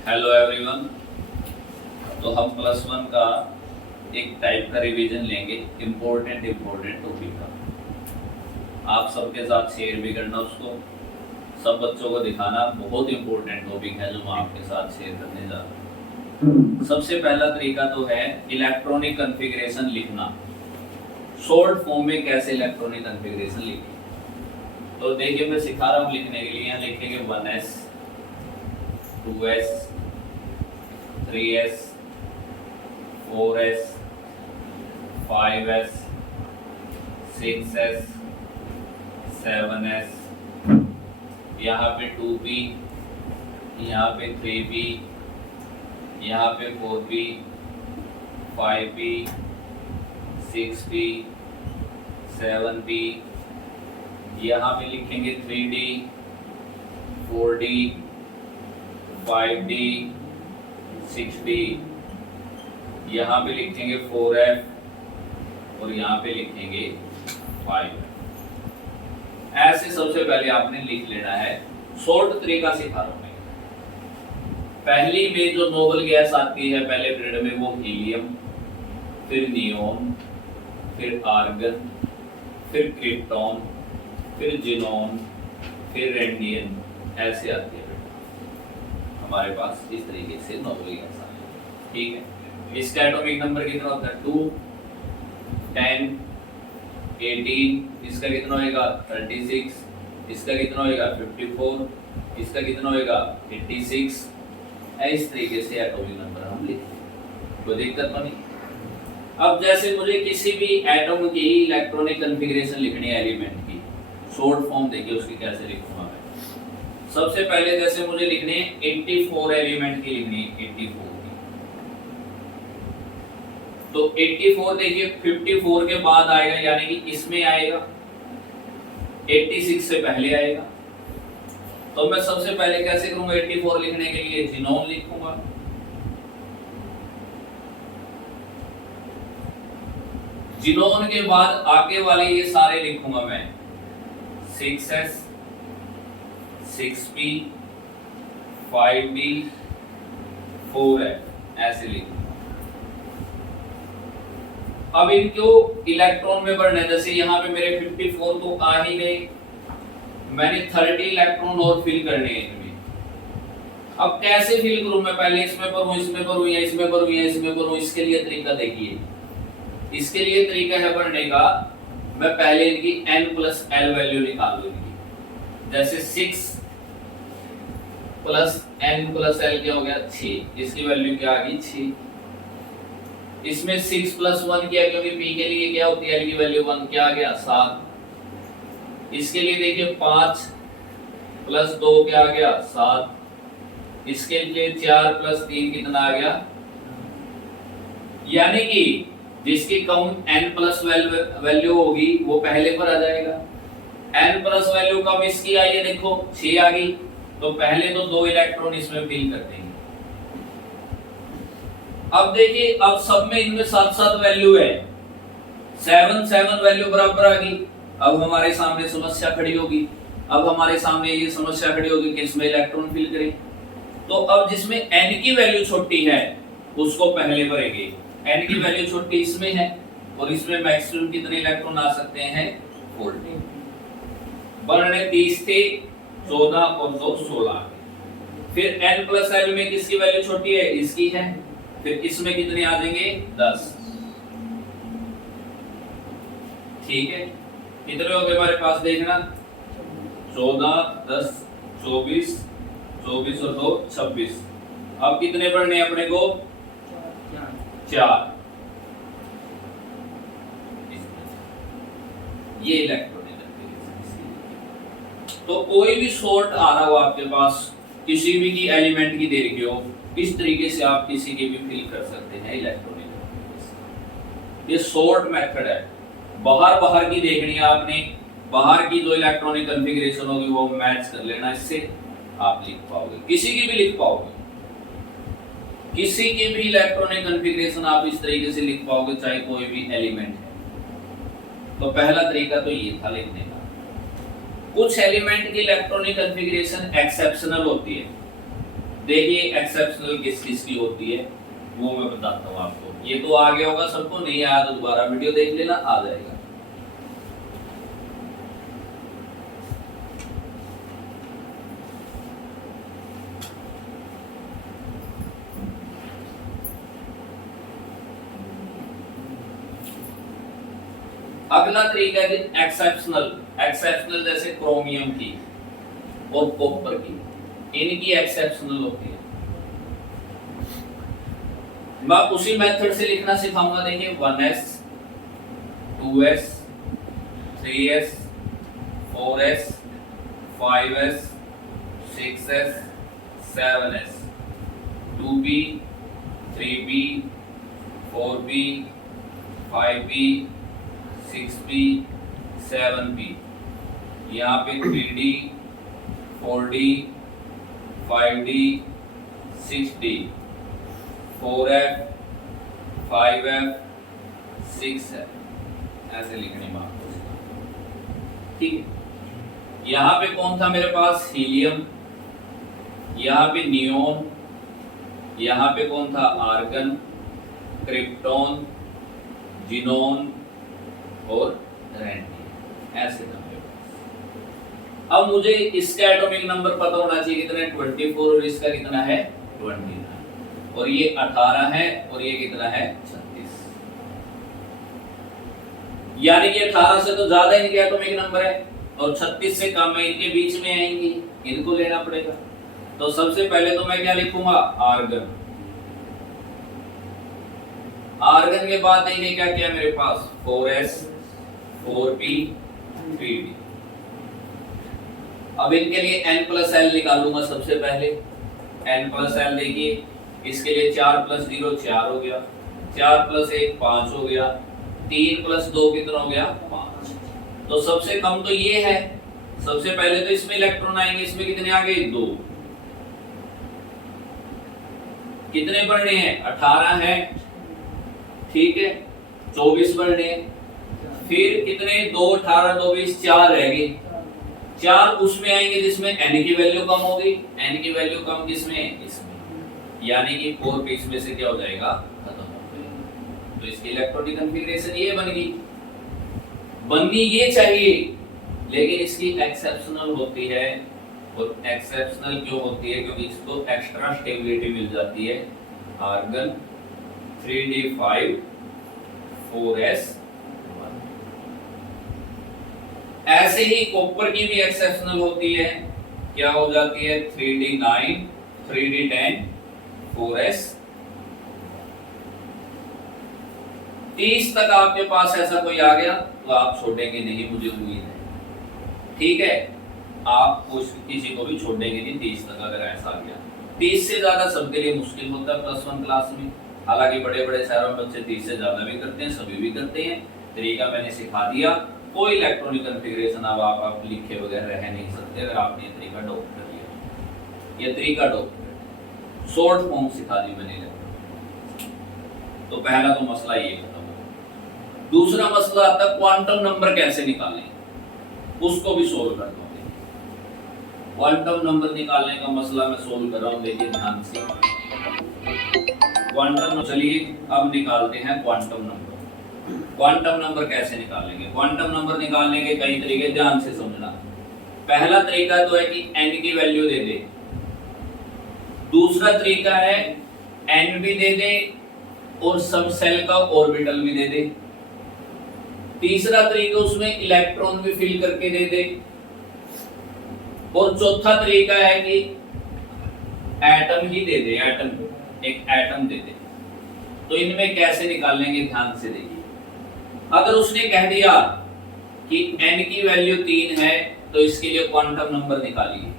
Hello everyone. तो हम plus one का एक टाइप का रिवीजन लेंगे इम्पोर्टेंट टॉपिक का। आप सबके साथ शेयर भी करना उसको, सब बच्चों को दिखाना। बहुत इम्पोर्टेंट टॉपिक है जो मैं आपके साथ शेयर करने जा रहा हूँ। सबसे पहला तरीका तो है इलेक्ट्रॉनिक कॉन्फ़िगरेशन लिखना। शॉर्ट फॉर्म में कैसे इलेक्ट्रॉनिक कॉन्फ़िगरेशन लिखें, तो देखिए मैं सिखा रहा हूँ लिखने के लिए। यहाँ लिखेंगे 1s 2s 3s 4s 5s 6s 7s, यहाँ पे 2b, यहाँ पे 3b, यहाँ पे 4b 5b 6b 7b, यहाँ पे लिखेंगे 3d 4d 5d 6d, यहाँ पे लिखेंगे 4f और यहाँ पे लिखेंगे 5f। ऐसे सबसे पहले आपने लिख लेना है। शॉर्ट तरीका सिखा रहा हूँ मैं। पहली में जो नोबल गैस आती है पहले पीरियड में वो हीलियम, फिर नियोन, फिर आर्गन, फिर क्रिप्टॉन, फिर जिनोन, फिर रेडियम, ऐसे आती है हमारे पास। इस तरीके से नोबल गैस आती है, ठीक है। इसका एटॉमिक नंबर कितना होता है? 2 10 18, इसका कितना होएगा? 36, इसका कितना होएगा? 54, इसका कितना होएगा? 86। इस तरीके से एटॉमिक नंबर हम लिखेंगे, कोई दिक्कत तो नहीं। अब जैसे मुझे किसी भी एटम की इलेक्ट्रॉनिक कॉन्फ़िगरेशन लिखनी है एलिमेंट की, शॉर्ट फॉर्म देखिए उसकी कैसे लिखूंगा मैं। सबसे पहले जैसे मुझे लिखने 84 एलिमेंट की लिखनी है, 84 की, तो 84 देखिए 54 के बाद आएगा, यानी कि इसमें आएगा, 86 से पहले आएगा। तो मैं सबसे पहले कैसे करूंगा? 84 लिखने के लिए जिनोन लिखूंगा, जिनोन के बाद आगे वाले ये सारे लिखूंगा मैं, 6s 6p 5b 4f, ऐसे लिखूंगा। अब इनको इलेक्ट्रॉन में बढ़ना है। जैसे यहाँ पे मेरे 54 तो आ ही गए, मैंने 30 इलेक्ट्रॉन और फिल करने हैं इनमें। अब कैसे फिल करूं मैं? पहले इसमें भरूं, इसमें भरूं, या इसमें भरूं, या इसमें भरूं? इसके लिए तरीका देखिए। इसके लिए तरीका है भरने का, मैं पहले इनकी n+l वैल्यू निकाल लूंगी। जैसे 6 + n+l क्या हो गया? 6, इसकी वैल्यू क्या आ गई? 6। इसमें 6 + 1 किया, क्योंकि p के लिए क्या होती है l की वैल्यू 1, क्या आ गया? 7। इसके लिए देखिए 5 + 2 क्या आ गया? 7। इसके लिए 4 + 3 कितना आ गया? यानी कि जिसकी काउंट n+ वैल्यू होगी वो पहले पर आ जाएगा। n+ वैल्यू कब इसकी आई है? देखो 6 आ गई, तो पहले तो 2 इलेक्ट्रॉन इसमें फिल कर देंगे। अब देखिए, अब सब में इनमें 7-7 वैल्यू है, 7 वैल्यू बराबर आ गई। अब हमारे सामने समस्या खड़ी होगी, अब हमारे सामने ये समस्या खड़ी होगी कि इसमें इलेक्ट्रॉन फिल करें। तो अब जिसमें n की वैल्यू छोटी है उसको पहले भरेंगे। n की वैल्यू छोटी इसमें है, और इसमें मैक्सिमम कितने इलेक्ट्रॉन आ सकते हैं? 14। बनने 30 थे, 14 और 2 16। फिर n+l में किसकी वैल्यू छोटी है? इसकी है। फिर इसमें कितने आ जाएंगे? 10। ठीक है, कितने हो गए हमारे पास? देखना 14 10 24 24 और 2 26। अब कितने बढ़ने अपने को? 4। ये इलेक्ट्रॉनिक कॉन्फ़िगरेशन। तो कोई भी शॉर्ट आ रहा हो आपके पास, किसी भी की एलिमेंट की दे रखी हो, इस तरीके से आप किसी की भी फिल कर सकते हैं इलेक्ट्रॉनिक कॉन्फ़िगरेशन। ये शॉर्ट मेथड है। बाहर की देखनी है आपने, बाहर की जो इलेक्ट्रॉनिक कॉन्फ़िगरेशन होगी वो मैच कर लेना, इससे आप लिख पाओगे, किसी की भी लिख पाओगे। किसी की भी इलेक्ट्रॉनिक कॉन्फ़िगरेशन आप इस तरीके से लिख पाओगे, चाहे कोई भी एलिमेंट है। तो पहला तरीका तो ये था लिखने का। कुछ एलिमेंट की इलेक्ट्रॉनिक कॉन्फ़िगरेशन एक्सेप्शनल होती है, देखिए एक्सेप्शनल किस किस की होती है वो मैं बताता हूँ आपको। ये तो आ गया होगा सबको, नहीं आया तो दोबारा वीडियो देख लेना, आ जाएगा। अगला तरीका है एक्सेप्शनल। एक्सेप्शनल जैसे क्रोमियम की और कॉपर की, इनकी एक्सेप्शनल होती है। मैं उसी मेथड से लिखना सिखाऊंगा। देखिए 1s 2s 3s 4s 5s 6s 7s 2b 3b 4b 5b 6b 7b, यहाँ पे 3d 4d 5d 6d 4f 5f 6f ऐसे लिखने में आपको, ठीक है। यहाँ पे कौन था मेरे पास? हीलियम, यहाँ पे नियोन, यहाँ पे कौन था? आर्गन, क्रिप्टॉन, जिनोन और रेंडियम, ऐसे था मेरे पास। अब मुझे इसका एटॉमिक नंबर पता होना चाहिए, कितना है? 24, और इसका कितना है? 29, और ये 18 है, और ये कितना है? 36। यानी कि 18 से तो ज्यादा इनके एटॉमिक नंबर है और 36 से कम है, इनके बीच में आएंगी, इनको लेना पड़ेगा। तो सबसे पहले तो मैं क्या लिखूंगा? आर्गन। आर्गन के बाद देखिए क्या क्या मेरे पास? 4s 4p 3d। अब इनके लिए n+l निकालूंगा सबसे पहले। n+l देखिए, इसके लिए 4 + 0 4 हो गया, 4 + 1 5 हो गया, 3 + 2 कितना हो गया? 5। तो सबसे कम तो ये है। सबसे पहले तो इसमें इलेक्ट्रॉन आएंगे, इसमें कितने आ गए? 2। कितने बढ़ने हैं? 18 है, ठीक है। 24 बढ़ने हैं, फिर कितने? 2 18 2 20 4 रह गए। 4 उसमें आएंगे जिसमें n की वैल्यू कम होगी। n की वैल्यू कम किसमें? इसमें। यानी कि 4 पीस में से क्या हो जाएगा? खत्म हो जाएगा। तो इसकी इलेक्ट्रॉनिक कॉन्फ़िगरेशन ये बन गई। बननी ये चाहिए, लेकिन इसकी एक्सेप्शनल होती है। और एक्सेप्शनल क्यों होती है? क्योंकि इसको एक्स्ट्रा स्टेबिलिटी मिल जाती है। Argon 3d5 4s 1। ऐसे ही कॉपर की भी एक्सेप्शनल होती है। क्या हो जाती है? 3d9 3d10 4s। 30 तक आपके पास ऐसा कोई आ गया तो आप छोड़ेंगे नहीं, मुझे उम्मीद है, ठीक है। आप किसी को भी छोड़ेंगे नहीं 30 तक अगर ऐसा आ गया। 30 से ज्यादा सबके लिए मुश्किल होता है +1 क्लास में। हालांकि बड़े बड़े शहरों में बच्चे 30 से ज्यादा भी करते हैं, सभी भी करते हैं। तरीका मैंने सिखा दिया। कोई इलेक्ट्रॉनिक कॉन्फ़िगरेशन अब आप लिखे बगैर रह नहीं सकते अगर आपने ये तरीका अडॉप्ट कर लिया। ये तरीका अडॉप्ट कर, शॉर्ट फॉर्म सिखा दी मैंने। तो पहला तो मसला ये खत्म हो। दूसरा मसला आता है क्वांटम नंबर कैसे निकालें, उसको भी सोल्व कर दो। क्वांटम नंबर निकालने का मसला मैं सोल्व कर रहा हूं, देखिए ध्यान से। क्वांटम, चलिए अब निकालते हैं क्वांटम नंबर। क्वांटम नंबर कैसे निकालेंगे? क्वांटम नंबर निकालने के कई तरीके, ध्यान से समझना। पहला तरीका तो है कि n की वैल्यू दे दे। दूसरा तरीका है n भी दे दे और सब सेल का ऑर्बिटल भी दे दे। तीसरा तरीका उसमें इलेक्ट्रॉन भी फिल करके दे दे। और चौथा तरीका है कि एटम ही दे दे, एटम, एक एटम दे दे। तो इनमें कैसे निकालेंगे, ध्यान से देखिए। अगर उसने कह दिया कि n की वैल्यू 3 है तो इसके लिए क्वांटम नंबर निकालिए।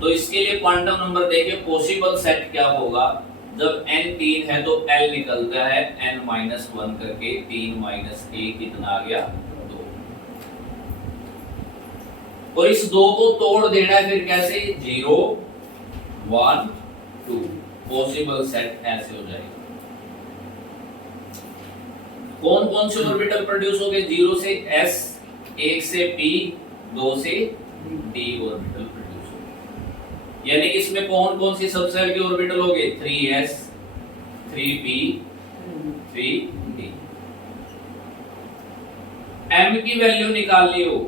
तो इसके लिए क्वांटम नंबर देखिए, पॉसिबल सेट क्या होगा? जब n 3 है तो l निकलता है n-1 करके। 3 - 1 कितना आ गया? 2। और इस 2 को तोड़ देना है फिर कैसे? 0 1 2, पॉसिबल सेट ऐसे हो जाएगा। कौन कौन से ऑर्बिटल प्रोड्यूस हो गए? 0 से s, 1 से p, 2 से d ऑर्बिटल प्रोड्यूस हो गए। यानी कि इसमें कौन कौन सी सबसेल के ऑर्बिटल हो गए 3s 3p 3d। m की वैल्यू निकालनी हो,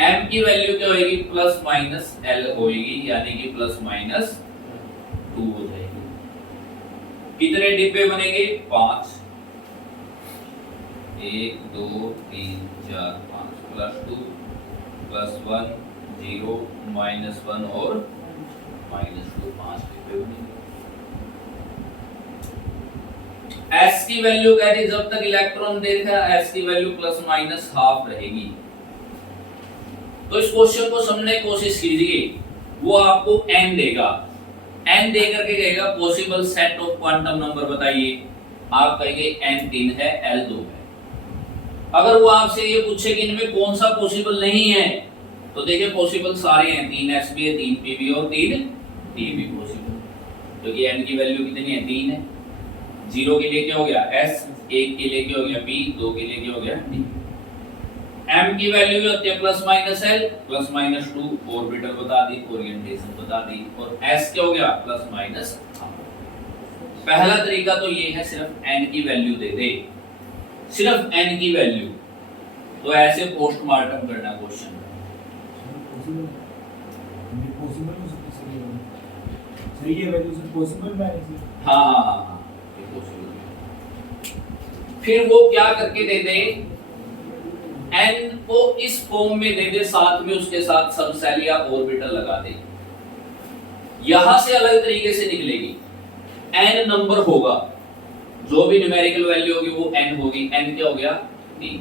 m की वैल्यू क्या होगी प्लस माइनस l होगी, यानी कि प्लस माइनस 2 हो जाएगी। कितने डिब्बे बनेंगे 5, 1 2 3 4 5 प्लस 2 प्लस 1 0 माइनस 1 और माइनस 2, 5 डिब्बे बनेंगे। s की वैल्यू क्या थी जब तक इलेक्ट्रॉन देखा, s की वैल्यू प्लस माइनस हाफ रहेगी। तो इस क्वेश्चन को समझने की कोशिश कीजिए, वो आपको n देगा, n दे करके कहेगा possible set of quantum number बताइए, आप कहेंगे n 3 है l 2 है। अगर वो आपसे ये पूछे कि इनमें कौन सा पॉसिबल नहीं है, तो देखिए पॉसिबल सारे हैं, 3s भी है, 3p भी और 3d भी पॉसिबल, क्योंकि n की वैल्यू कितनी है 3 है। 0 के लिए क्या हो गया s, 1 के लिए क्या हो गया p, 2 के लिए क्या हो गया d। m की वैल्यू भी होती है plus minus l plus minus 2, orbital बता दी, ओरिएंटेशन बता दी, और s क्या हो गया प्लस माइनस। पहला तरीका तो ये है सिर्फ n की वैल्यू दे दे, सिर्फ n की वैल्यू, तो ऐसे पोस्टमार्टम करना क्वेश्चन। पॉसिबल हो सकता है, सही है वैल्यू से पॉसिबल है। हाँ ये पॉसिबल। फिर वो क्या करके दे दे, n को इस फॉर्म में दे दे, साथ में उसके साथ सबसेल या ऑर्बिटल लगा दे। यहां से अलग तरीके से निकलेगी, n नंबर होगा, जो भी न्यूमेरिकल वैल्यू होगी वो n होगी, n क्या हो गया 3।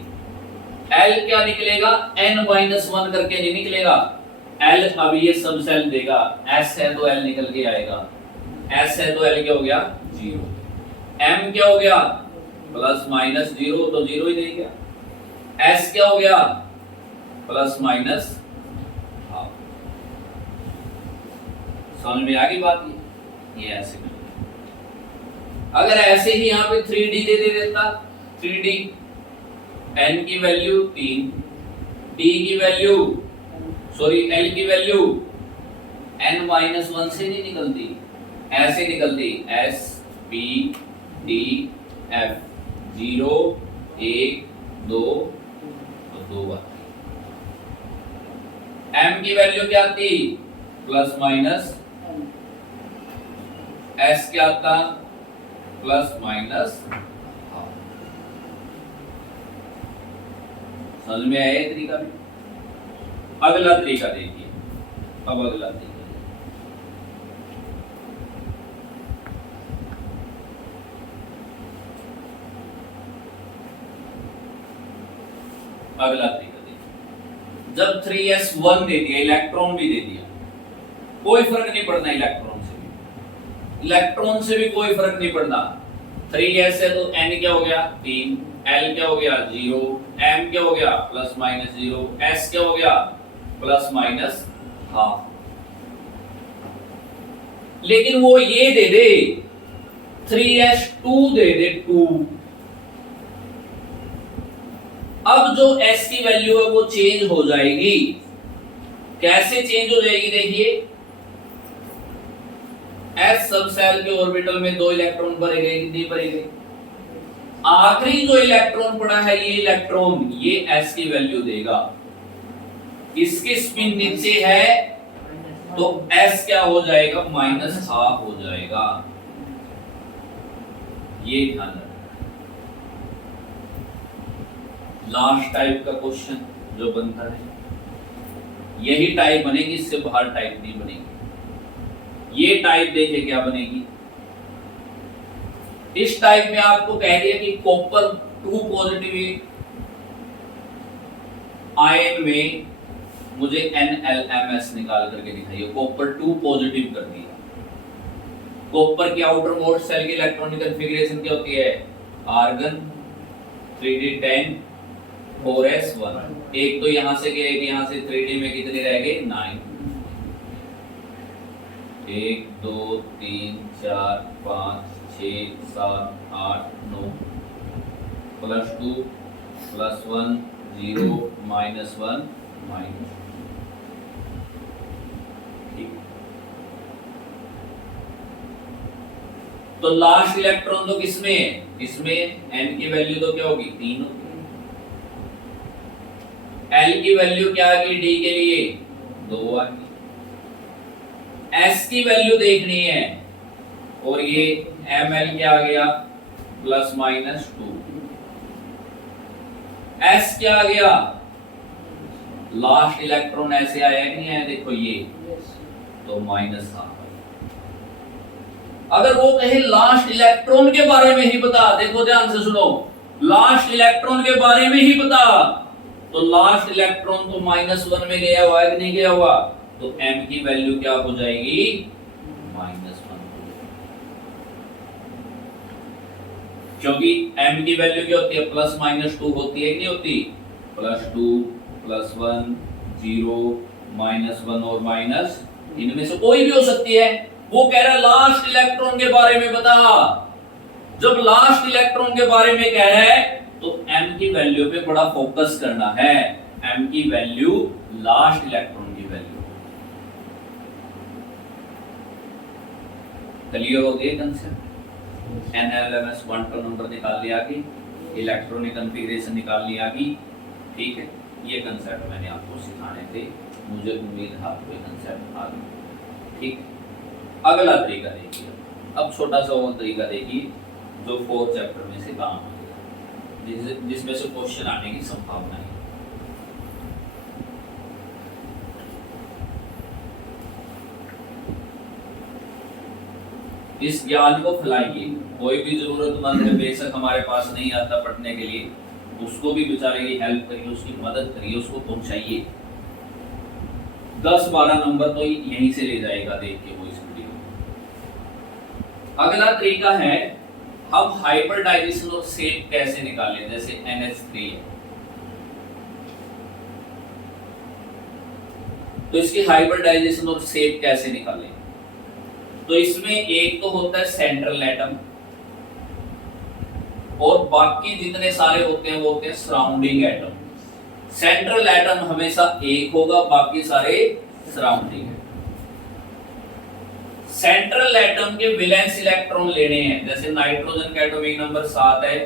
l क्या निकलेगा n माइनस 1 करके नहीं निकलेगा, l अब ये सबसेल देगा, s है तो l निकल के आएगा, s है तो l क्या हो गया 0, m क्या हो गया प्लस माइनस 0 तो 0 ही देगा, s क्या हो गया प्लस माइनस हाफ। समझ में आ गई बात, ये ऐसे। अगर ऐसे ही यहाँ पे 3d दे देता, 3d n की वैल्यू 3, d की वैल्यू सॉरी l की वैल्यू n माइनस 1 से नहीं निकलती, ऐसे निकलती s p d f 0 1 2 और 2 आती। m की वैल्यू क्या आती प्लस माइनस, s क्या आता प्लस माइनस। समझ में आया तरीका भी। अगला तरीका देखिए, अब अगला तरीका, अगला तरीका देखिए। जब 3s1 दे दिया, इलेक्ट्रॉन भी दे दिया, कोई फर्क नहीं पड़ना इलेक्ट्रॉन से भी, इलेक्ट्रॉन से भी कोई फर्क नहीं पड़ना। 3s है तो n क्या हो गया 3, l क्या हो गया 0, m क्या हो गया प्लस माइनस 0, s क्या हो गया प्लस माइनस हाफ। लेकिन वो ये दे दे 3s2 दे दे 2, अब जो s की वैल्यू है वो चेंज हो जाएगी। कैसे चेंज हो जाएगी देखिए, s सबसेल के ऑर्बिटल में 2 इलेक्ट्रॉन भरे गए, कितने भरे गए, आखिरी जो इलेक्ट्रॉन पड़ा है ये इलेक्ट्रॉन, ये s की वैल्यू देगा। इसकी स्पिन नीचे है तो s क्या हो जाएगा माइनस हाफ हो जाएगा, ये ध्यान रखना। लास्ट टाइप का क्वेश्चन जो बनता है, यही टाइप बनेगी, इससे बाहर टाइप नहीं बनेगी। ये टाइप देखे क्या बनेगी, इस टाइप में आपको कह दिया कि कॉपर 2 पॉजिटिव आयन में मुझे NLMS निकाल करके दिखाइए। कॉपर 2 पॉजिटिव कर दिया। कॉपर की आउटर मोस्ट सेल की इलेक्ट्रॉनिक कॉन्फ़िगरेशन क्या होती है, आर्गन 3d10 4s1, एक तो यहां से गए, यहां से 3d में कितने रह गए 9, 1 2 3 4 5 6 7 8 9 प्लस 2 प्लस 1 0 माइनस 1 माइनस। तो लास्ट इलेक्ट्रॉन तो किसमें है, इसमें n की वैल्यू तो क्या होगी 3 होगी। L की वैल्यू क्या आ गई D के लिए 2 आ गई। S की वैल्यू देखनी है और ये Ml क्या आ गया ±2। S क्या आ गया, लास्ट इलेक्ट्रॉन ऐसे आया कि नहीं आया, देखो ये तो -12। अगर वो कहे लास्ट इलेक्ट्रॉन के बारे में ही बता, देखो ध्यान से सुनो, लास्ट इलेक्ट्रॉन के बारे में ही बता, तो लास्ट इलेक्ट्रॉन तो -1 में गया हुआ है कि नहीं गया हुआ, तो m की वैल्यू क्या हो जाएगी -1, क्योंकि m की वैल्यू क्या होती है +-2 होती है कि नहीं होती, +2 +1 0 -1 और माइनस, इनमें से कोई भी हो सकती है। वो कह रहा है लास्ट इलेक्ट्रॉन के बारे में बता। जब लास्ट इलेक्ट्रॉन के बारे में कह रहा है तो m की वैल्यू पे बड़ा फोकस करना है, m की वैल्यू लास्ट इलेक्ट्रॉन की वैल्यू। क्लियर हो गया कंसेप्ट। NLMS 1 का नंबर निकाल लिया कि इलेक्ट्रॉनिक कॉन्फ़िगरेशन निकाल लिया कि ठीक है। ये कंसेप्ट मैंने आपको सिखाने थे, मुझे उम्मीद है आपको ये कंसेप्ट आ गया। ठीक है, अगला तरीका देखिए। अब छोटा सा और तरीका देखिए जो 4th चैप्टर में से काम आएगा, जिसमें से क्वेश्चन आने की संभावना है। इस ज्ञान को फैलाइए। कोई भी जरूरतमंद है, बेशक हमारे पास नहीं आता पढ़ने के लिए, उसको भी बेचारे की हेल्प करिए, उसकी मदद करिए, उसको पहुंचाइए। 10-12 नंबर तो यहीं से ले जाएगा देख के वो इस वीडियो। अगला तरीका है, हम हाइब्रिडाइजेशन और शेप कैसे निकालें। जैसे NH3 है तो इसकी हाइब्रिडाइजेशन और शेप कैसे निकालें। तो इसमें एक तो होता है सेंट्रल एटम और बाकी जितने सारे होते हैं वो होते हैं सराउंडिंग एटम। सेंट्रल एटम हमेशा एक होगा, बाकी सारे सराउंडिंग है। सेंट्रल एटम के वैलेंस इलेक्ट्रॉन लेने हैं। जैसे नाइट्रोजन का एटॉमिक नंबर 7 है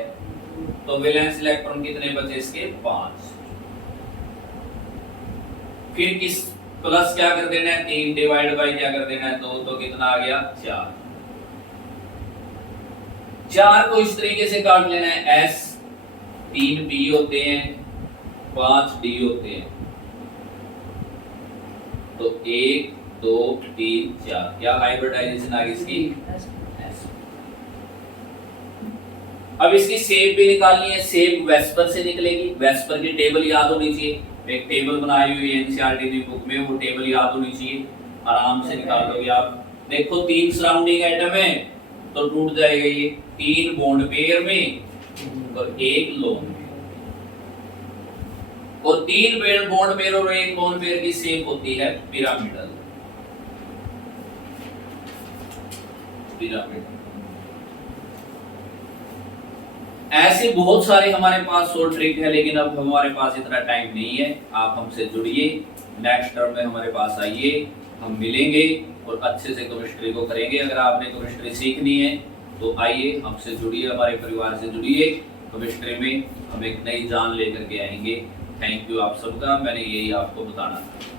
तो वैलेंस इलेक्ट्रॉन कितने बचे इसके 5। फिर किस प्लस क्या कर देना है 3 डिवाइड बाय क्या कर देना है 2, तो कितना आ गया 4। 4 को इस तरीके से काट लेना है S, 3 B होते हैं, 5 D होते हैं, तो 1 2 3 4। क्या हाइब्रिडाइजेशन आ गई इसकी S। अब इसकी शेप भी निकालनी है। शेप वेस्पर से निकलेगी। वेस्पर की टेबल याद होनी चाहिए, एक टेबल बनाई हुई है एनसीईआरटी की बुक में, वो टेबल याद होनी चाहिए, आराम से निकाल लोगे आप। देखो 3 सराउंडिंग एटम है तो टूट जाएगा ये 3 बॉन्ड पेयर में और 1 लोन में, और 3 बॉन्ड पेयर और 1 लोन पेयर की शेप होती है पिरामिडल। पिरामिड ऐसे बहुत सारे हमारे पास शॉर्ट ट्रिक है, लेकिन अब हमारे पास इतना टाइम नहीं है। आप हमसे जुड़िए, नेक्स्ट टर्म में हमारे पास आइए, हम मिलेंगे और अच्छे से केमिस्ट्री को करेंगे। अगर आपने केमिस्ट्री सीखनी है तो आइए हमसे जुड़िए, हमारे परिवार से जुड़िए। केमिस्ट्री में हम एक नई जान लेकर के आएंगे। थैंक यू आप सबका, मैंने यही आपको बताना था।